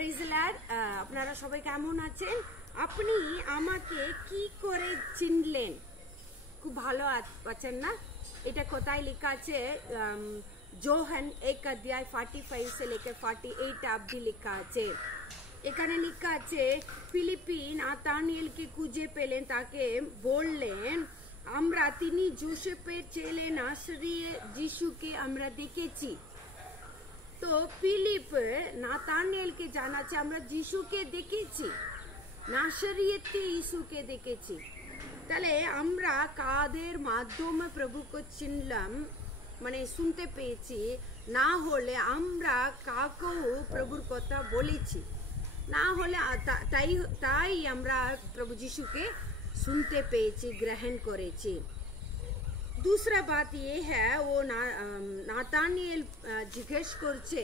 Praise the Lord. আপনারা সবাই কেমন আছেন? আপনি আমাকে কি করে চিনলেন? খুব ভালো আছেন না? এটা কোথায় লেখা আছে? যোহান 1 अध्याय 45 से लेकर 48 অবধি লেখা আছে। এখানে লেখা আছে ফিলিপি নাতানিয়েলকে খুঁজে পেলেন, তাকে বললেন আমরা তিনি যোসেফের ছেলে নাসরীয় যিশুকে আমরা দেখেছি। তো ফিলিপ নাতানিয়েলকে জানাচ্ছে আমরা যিশুকে দেখেছি, নাসরিয়েতে যিশুকে দেখেছি। তাহলে আমরা কাদের মাধ্যমে প্রভুকে চিনলাম, মানে শুনতে পেয়েছি? না হলে আমরা কাকেও প্রভুর কথা বলেছি, না হলে তাই আমরা প্রভু যিশুকে सुनते पेয়েছি, ग्रहण করেছি। दूसरा बात ये है, वो नातानिएल जिज्ञेस করছে,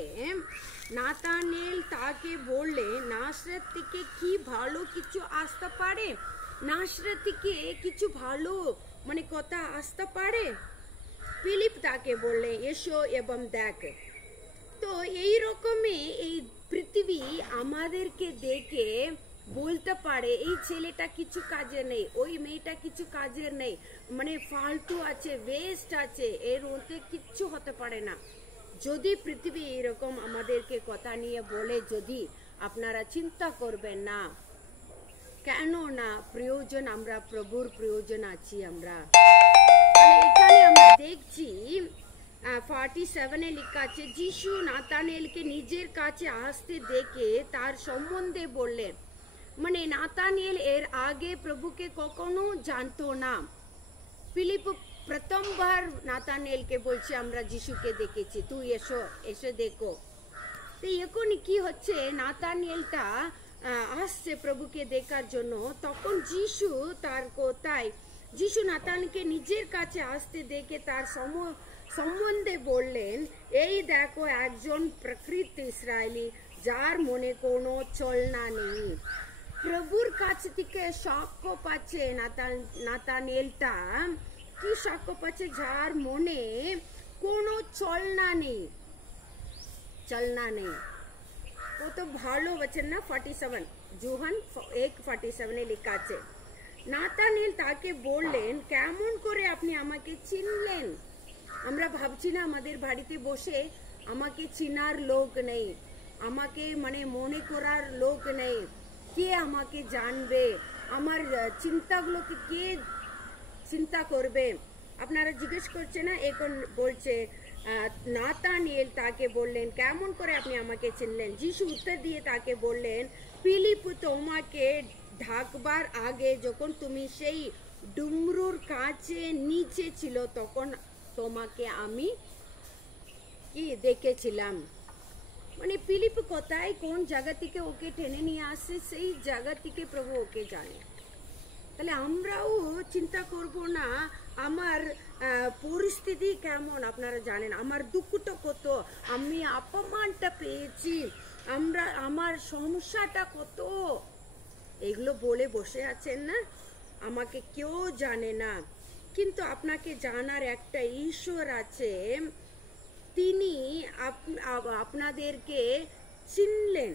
নাতানিয়েল তাকে বললে নাসরত থেকে কি ভালো কিছু আসতে পারে? নাসরত থেকে কিছু ভালো মানে কথা আসতে পারে? ফিলিপ তাকে বললে এসো এবং দেখ। তো এই রকমই এই পৃথিবী আমাদেরকে দেখে বলতে পারে এই ছেলেটা কিছু কাজে নেই, ওই মেয়েটা কিছু কাজের নেই, মানে ফালতু আছে, ওয়েস্ট আছে, এর মধ্যে কিচ্ছু হতে পারে না। যদি পৃথিবী এরকম আমাদেরকে কথা নিয়ে বলে, যদি আপনারা চিন্তা করবেন না, কেন না প্রয়োজন, আমরা প্রভুর প্রয়োজন আছি। আমরা এখানে আমরা দেখছি 47 লেখা আছে যিশু নাতানিয়েলকে নিজের কাছে আসতে দেখে তার সম্বন্ধে বললেন। মানে নাতানিয়েল এর আগে প্রভুকে কখনো জানতো না। ফিলিপ প্রথমবার নাতানিয়েলকে বলছে আমরা যিশুকে দেখেছি, তুই এসো, এসে দেখো। তো এখন কি হচ্ছে, নাতানিয়েলটা আসছে প্রভুকে দেখার জন্য। তখন যিশু তার কোথায়, যিশু নাতানিয়েলকে নিজের কাছে আসতে দেখে তার সম্বন্ধে বললেন, এই দেখো একজন প্রকৃত ইসরায়েলি যার মনে কোনো ছলনা নেই। প্রভুর কাছ থেকে সাক্ষ্য পাচ্ছে নাতানিয়েলটা, কি সাক্ষ্য পাচ্ছে? যার মনে কোনো ছলনা নেই, চলনা নেই। কত ভালো বলছেন না? 47 যোহান 1:47 লেখা আছে। নাতানিয়েল তাকে বললেন কেমন করে আপনি আমাকে চিনলেন? আমরা ভাবছি না আমাদের বাড়িতে বসে আমাকে চিনার লোক নেই, আমাকে মানে মনে করার লোক নেই, কে আমাকে জানবে, আমার চিন্তাগুলোকে কে চিন্তা করবে? আপনারা জিজ্ঞেস করছে না? এখন বলছে নাতানিয়েল তাকে বললেন কেমন করে আপনি আমাকে চিনলেন? যিশু উত্তর দিয়ে তাকে বললেন, ফিলিপ তোমাকে ঢাকবার আগে যখন তুমি সেই ডুমরুর কাছে নিচে ছিল তখন তোমাকে আমি কি দেখেছিলাম। মানে ফিলিপ কোথায় কোন জায়গা থেকে ওকে টেনে নিয়ে আসছে, সেই জায়গা থেকে প্রভু ওকে জানে। তাহলে আমরাও চিন্তা করব না আমার পরিস্থিতি কেমন। আপনারা জানেন আমার দুঃখটা কত, আমি অপমানটা পেয়েছি, আমার সমস্যাটা কত, এগুলো বলে বসে আছেন না? আমাকে কেউ জানে না, কিন্তু আপনাকে জানার একটা ঈশ্বর আছে, তিনি আপনাদেরকে চিনলেন,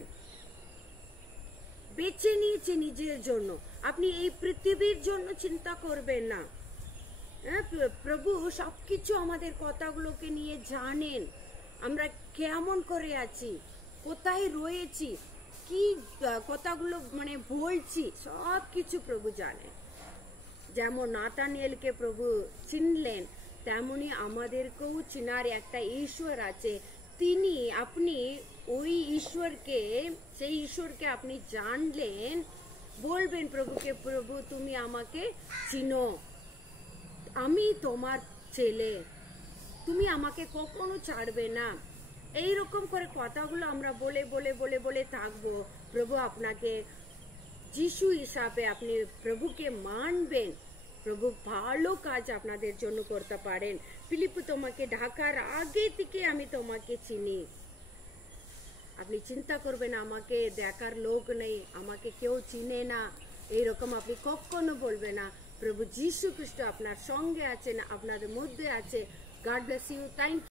বেছে নিয়েছে নিজের জন্য। আপনি এই পৃথিবীর জন্য চিন্তা করবেন না। প্রভু সবকিছু আমাদের কথাগুলোকে নিয়ে জানেন, আমরা কেমন করে আছি, কোথায় রয়েছি, কি কথাগুলো মানে বলছি, সব কিছু প্রভু জানেন। যেমন নাতানিয়েলকে প্রভু চিনলেন, তেমনি আমাদেরকেও চিনার একটা ঈশ্বর আছে। তিনি আপনি ওই ঈশ্বরকে, সেই ঈশ্বরকে আপনি জানলেন, বলবেন প্রভুকে, প্রভু তুমি আমাকে চিনো, আমি তোমার ছেলে, তুমি আমাকে কখনো ছাড়বে না। এইরকম করে কথাগুলো আমরা বলে বলে বলে বলে থাকবো। প্রভু আপনাকে যিশু হিসাবে আপনি প্রভুকে মানবেন, প্রভু ভালো কাজ আপনাদের জন্য করতে পারেন। ফিলিপ তোমাকে ঢাকার আগে থেকে আমি তোমাকে চিনি, আপনি চিন্তা করবেন আমাকে দেখার লোক নেই, আমাকে কেউ চিনে না, এইরকম আপনি কখনো বলবে না। প্রভু যীশু খ্রিস্ট আপনার সঙ্গে আছেন, আপনাদের মধ্যে আছে। God bless you. Thank you.